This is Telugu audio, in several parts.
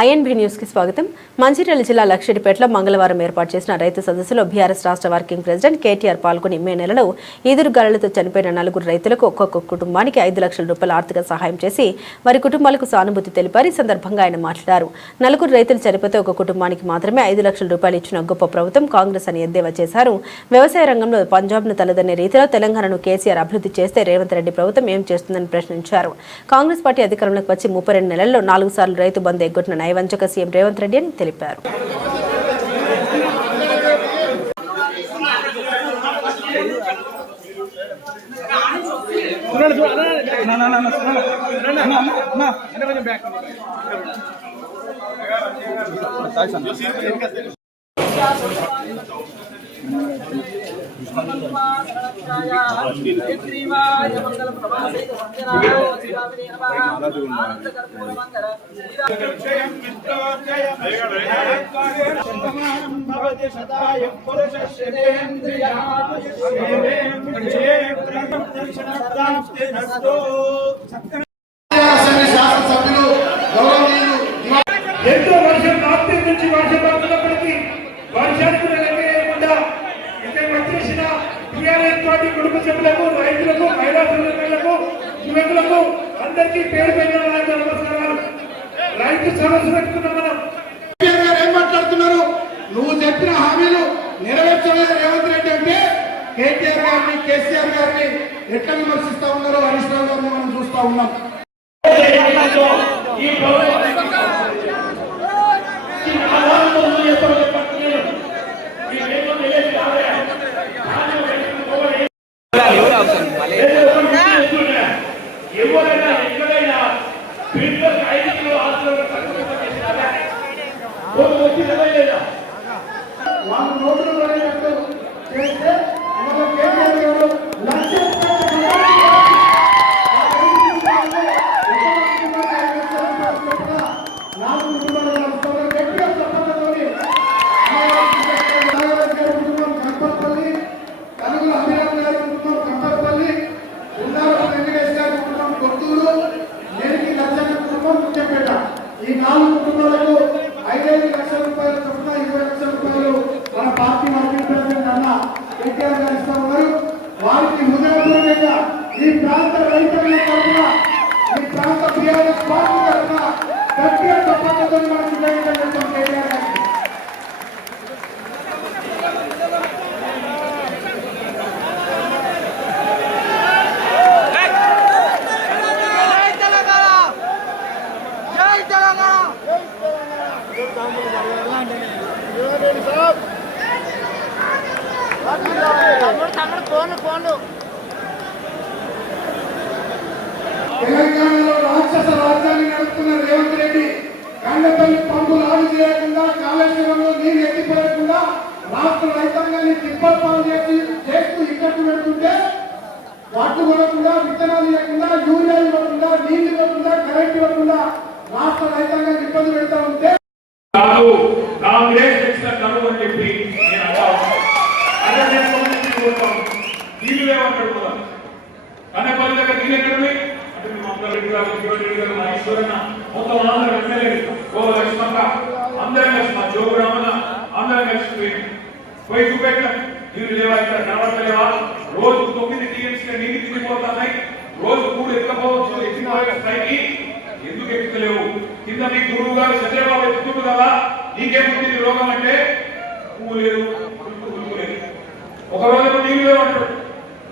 ఐఎన్బీ న్యూస్ కి స్వాగతం. మంచిర్యాల జిల్లా లక్షడిపేటలో మంగళవారం ఏర్పాటు చేసిన రైతు సదస్సులో బీఆర్ఎస్ రాష్ట్ర వర్కింగ్ ప్రెసిడెంట్ కేటీఆర్ పాల్గొని మే నెలలో ఈదురుగాలులతో చనిపోయిన 4 రైతులకు ఒక్కొక్క కుటుంబానికి 5 లక్షల రూపాయల ఆర్థిక సహాయం చేసి వారి కుటుంబాలకు సానుభూతి తెలిపారు. ఈ సందర్భంగా ఆయన మాట్లాడారు. 4 రైతులు చనిపోతే ఒక కుటుంబానికి మాత్రమే 5 లక్షల రూపాయలు ఇచ్చిన గొప్ప ప్రభుత్వం కాంగ్రెస్ అని ఎద్దేవా చేశారు. వ్యవసాయ రంగంలో పంజాబ్ను తలదన్నే రీతిలో తెలంగాణను కేసీఆర్ అభివృద్ధి చేస్తే రేవంత్ రెడ్డి ప్రభుత్వం ఏం చేస్తుందని ప్రశ్నించారు. కాంగ్రెస్ పార్టీ అధికారంలోకి వచ్చి 32 నెలల్లో 4 సార్లు రైతు బంధు ఎగ్గొట్టిన నయవంచక సీఎం రేవంత్ రెడ్డి అని తెలిపారు. ఎంతో వర్షం రాత్రి నుంచి వర్షం పడుతున్నప్పటికీ వర్షానికి లేకుండా ఇక్కడ వచ్చేసిన టీఆర్ఎస్ పార్టీ కుటుంబ సభ్యులకు, రైతులకు, మహిళా సంఘాలకు, యువకులకు అందరికీ పేరు పెట్టిన నమస్కారాలు. రైతు సమస్య పెట్టుకున్న మనం ఏం మాట్లాడుతున్నారు? నువ్వు చెప్పిన హామీలు నెరవేర్చలేదు రేవంత్ రెడ్డి అంటే కేటీఆర్ గారిని, కేసీఆర్ గారిని ఎట్లా విమర్శిస్తా ఉన్నారో హరీష్ రావు గారిని మనం చూస్తా ఉన్నాం. ఎవరైనా ఎక్కడైనా పిల్లలకు 5 కిలో ఆస్తులు వచ్చిందా? వాళ్ళు నోట్లు పడేటట్టు చేస్తే మన కేంద్ర లక్ష ఈ 4 కుటుంబాలకు 5 లక్షల రూపాయల చొప్పున 20 లక్షల రూపాయలు మన పార్టీ వర్కింగ్ ప్రెసిడెంట్ అన్న కేటీఆర్ గారు ఇస్తా ఉన్నారు. వారికి హృదయపూర్వకంగా ఈ ప్రాంత రైతుల తరఫున, ఈ ప్రాంత బీఆర్ఎస్ పార్టీ తరఫున గట్టిగా తప్పకుండా మనం కేటీఆర్ గారికి తెలంగాణలో రాక్షస రాజ్యాన్ని నడుపుతున్న రేవంత్ రెడ్డి కండపల్లి పంపులు ఆడు చేయకుండా, కాళేశ్వరంలో నీరు ఎత్తిపోయకుండా రాష్ట్ర రైతాంగాన్ని తిప్పలు చేస్తూ ఇక్కట్టు పెడుతుంటే వాటి కొనకుండా, విత్తనాలు ఇవ్వకుండా, యూరియా ఇవ్వకుండా, నీళ్లు ఇవ్వకుండా, కరెంట్ ఇవ్వకుండా రాష్ట్ర రైతాంగాన్ని ఇబ్బంది పెడతా ఉంటే కాంగ్రెస్ చెప్పి నీళ్ళు లేవనుకుంటున్నాం. కన్నపల్లి దగ్గర నీళ్ళు ఎక్కడుంది అంటే మేము రెడ్డి గారు, శివరెడ్డి గారు, మా ఈశ్వరన్న, మొత్తం అందరం ఎమ్మెల్యే లక్ష్మక్క అందరం కలిసి, మా జోగురామన్న అందరం కలిసి పోయి చూపెట్టాం. నీళ్ళు లేవా, ఇక్కడ కనబడలేవా? రోజు 9 టీఎంసీ నీళ్ళు తిరిగిపోతున్నాయి. రోజు 3 ఎక్కకపోవచ్చు. ఎక్కిన స్థాయికి ఎందుకు ఎక్కుతలేవు? కింద మీ గురువు గారు సత్యబాబు ఎత్తుకుంటు కదా, నీకేముంది రోగం అంటే పువ్వు లేదు, లేదు. ఒక రోజు నీళ్ళు లేవంటాడు,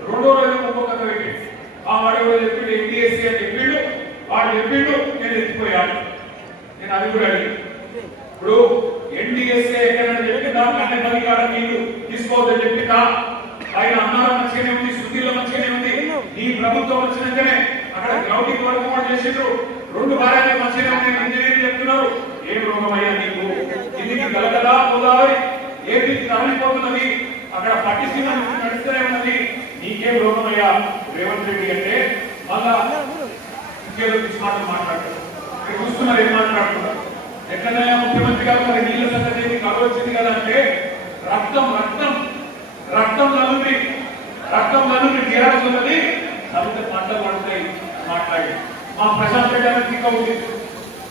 2వ రోజు ఇంకొక పెట్టి ఆ వాడు చెప్పిండు ఎన్టీఎస్సీ అని చెప్పిండు, వాడు చెప్పిండు, నేను ఎత్తిపోయాను. నేను అది కూడా అడిగి ఇప్పుడు ఎన్టీఎస్సీ ఎక్కడైనా చెప్పిందా కన్నె పని కాడ నీళ్లు తీసుకోవద్దని చెప్పిందా? ఆయన అన్నారం మంచిగానే ఉంది, శుద్ధిలో మంచిగానే ఉంది. ఈ ప్రభుత్వం వచ్చినాకనే అక్కడ గ్రౌండింగ్ వరకు కూడా చేసిండ్రు. 2 భార్యలు మంచిగానే ఉన్నాయి, ఇంజనీరింగ్ చెప్తున్నారు. ఏం రోగం అయ్యా నీకు? ఇంటికి గలగదా గోదావరి ఏపీకి తరలిపోతున్నది, అక్కడ పట్టిసీమ నడుస్తూనే ఉన్నది. నీకేం రోగం అయ్యా రేవంత్ రెడ్డి అంటే మళ్ళా ఇంకేదో మాటలు మాట్లాడతారు. ఇక్కడ చూస్తున్నారు ఏం మాట్లాడుతున్నారు. ఎక్కడైనా ముఖ్యమంత్రి గారు మరి నీళ్ళ సంగతి కలవచ్చింది కదా అంటే రక్తం రక్తం రక్తం నలుగురి టీఆర్ఎస్ ఉన్నది సమితి పంటలు పడతాయి మాట్లాడి మా ప్రశాంత్ రెడ్డి దిక్కవుతుంది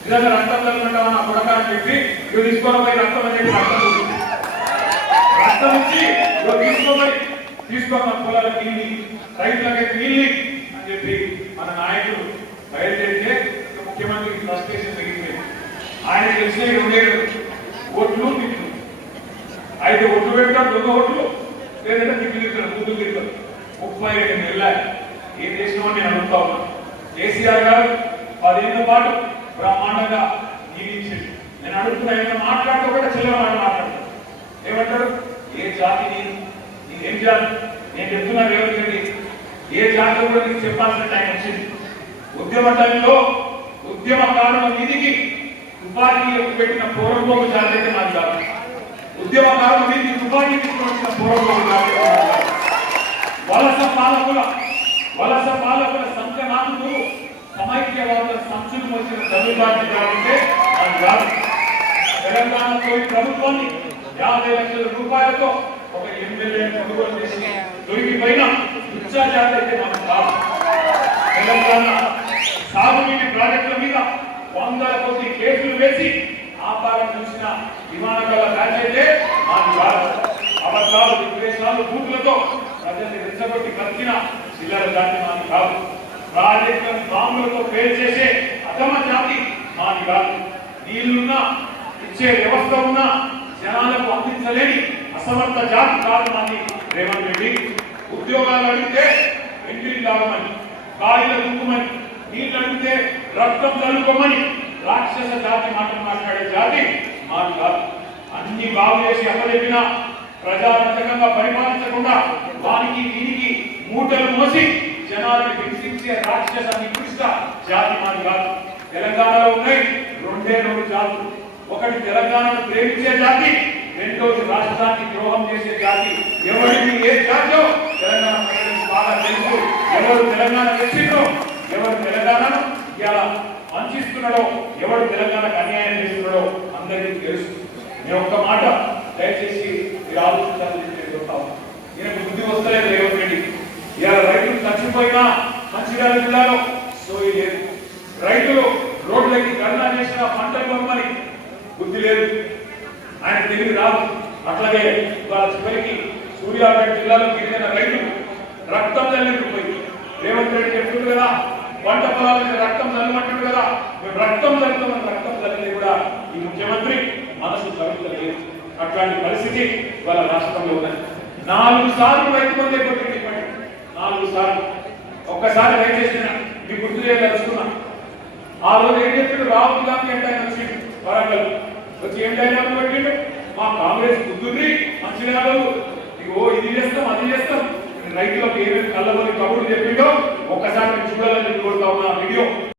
నిజంగా రక్తం నలుగుంటామని కొడక అని చెప్పి ఇవి తీసుకోవడం రక్తం అని చెప్పి రక్తం ఇచ్చి తీసుకోమని పొలాలకు నీళ్ళు రైతులకైతే నీళ్ళు అని చెప్పి మన నాయకుడు బయలుదేరితే ముఖ్యమంత్రికి ఫ్రస్ట్రేషన్ పెరిగిపోయింది. ఆయన తెలిసిన ఉండేది ఓట్లు తిట్లు అయితే ఓట్లు పెడతారు దొంగ ఓట్లు లేదంటే తిట్లు తిరుగుతారు ముందుకు తిరుగుతారు. 32 నెలల ఏం చేసినామని నేను అడుగుతా ఉన్నా. కేసీఆర్ గారు 10 ఏళ్ల పాటు బ్రహ్మాండంగా జీవించింది. నేను అడుగుతున్నా ఏమైనా మాట్లాడుతూ కూడా చిల్లర మాట్లాడతాడు. ఏమంటాడు? ఏ జాతి నీకేం జాతి? నేను చెప్తున్నా రేవంత్ రెడ్డి, ఏ జాతి కూడా నీకు చెప్పాల్సిన టైం వచ్చింది. ఉద్యమ టైంలో ఉద్యమకారుల మీదికి తుపాకీలకు పెట్టిన పూర్వభోగు జాతి అయితే మాది కాదు. ఉద్యమకారుల మీదికి తుపాకీ తీసుకొచ్చిన పూర్వభోగు జాతి వలస పాలకుల సంఖ్యనాథులు సమైక్యవాదుల సంచులు వచ్చిన చదువుబాటు కాబట్టి అది కాదు. తెలంగాణ ప్రభుత్వాన్ని 50 లక్షల రూపాయలతో ఒక ఎమ్మెల్యే కొనుగోలు చేసి దొరికిపోయిన ఉత్సాహాలు అయితే మనం కాదు. తెలంగాణ సాగునీటి ప్రాజెక్టుల మీద 100 కోట్ల కేసులు వేసి ఆపాలని చూసిన విమానగల బ్యాచ్ అయితే మాది కాదు. అబద్ధాలు విద్వేషాలు బూతులతో ప్రజల్ని రెచ్చగొట్టి కలిసిన చిల్లర జాతి మాది కాదు. ప్రాజెక్టులను బాంబులతో పేరు చేసే అధమ జాతి మాది కాదు. నీళ్లున్నా ఇచ్చే వ్యవస్థ ఉన్నా జనాలకు అందించలేని అసమర్థ జాతి కాదు మాది రేవంత్ రెడ్డి. ఉద్యోగాలు అడిగితే ఎంట్రీ కావమని, కాయలు దుక్కుమని, నీళ్ళు అడిగితే రక్తం చల్లుకోమని రాక్షస జాతి మాటలు మాట్లాడే జాతి మాది కాదు. అన్ని బాగు చేసి అప్పచెప్పినా ప్రజారంజకంగా పరిపాలించకుండా వానికి దీనికి మూటలు మోసి జనాలను హింసించే రాక్షస నికృష్ట జాతి మాది కాదు. తెలంగాణలో ఉన్నాయి 2 జాతులు. ఒకటి తెలంగాణను ప్రేమించే జాతి, రెండోది రాష్ట్రానికి ద్రోహం చేసే జాతి. ఎవరికి ఏ జాతో తెలంగాణ ప్రజలకు బాగా తెలుసు. ఎవరు తెలంగాణ తెచ్చిందో, ఎవరు తెలంగాణను ఇలా వంచిస్తున్నాడో, ఎవరు తెలంగాణకు అన్యాయం చేస్తున్నాడో అందరికీ తెలుసు. నేను ఒక్క మాట దయచేసి మీరు ఆలోచించాలని చెప్తాను. ఈయనకు బుద్ధి వస్తలేదు రేవంత్ రెడ్డి. ఇలా రైతులు చచ్చిపోయినా మంచిర్యాల జిల్లాలో సోయి లేదు. రైతులు రోడ్లకి ధర్నా చేసిన పంటలు కొనుమని బుద్ధి లేదు. ఆయన తెలివి రాదు. అట్లాగే వాళ్ళ చివరికి సూర్యాపేట జిల్లాలో గిరిజన రైతులు రక్తం చల్లిపోయి రేవంత్ రెడ్డి చెప్తుంది కదా, పంట పొలాల మీద రక్తం చల్లమంటాడు కదా, మేము రక్తం చల్లుతామని రక్తం చల్లింది కూడా ఈ ముఖ్యమంత్రి మనసు జరుగుతుంది. అట్లాంటి పరిస్థితి వాళ్ళ రాష్ట్రంలో ఉన్నది. 4 సార్లు రైతు బంధు కొట్టింది. 4 సార్లు. ఒక్కసారి దయచేసి మీ గుర్తు చేయదలుచుకున్నా. ఆ రోజు ఏం చెప్పాడు? రాహుల్ గాంధీ అంటే ఆయన వచ్చి వరంగల్ వచ్చి ఏం డైలాగ్ పెట్టిండు? మా కాంగ్రెస్ బుద్ధుని మంచిర్యాలు ఇగో ఇది చేస్తాం అది చేస్తాం, రైతులకు ఏమేమి కళ్ళబోని కబుర్లు చెప్పిండో ఒక్కసారి చూడాలని కోరుతా ఉన్నా వీడియో.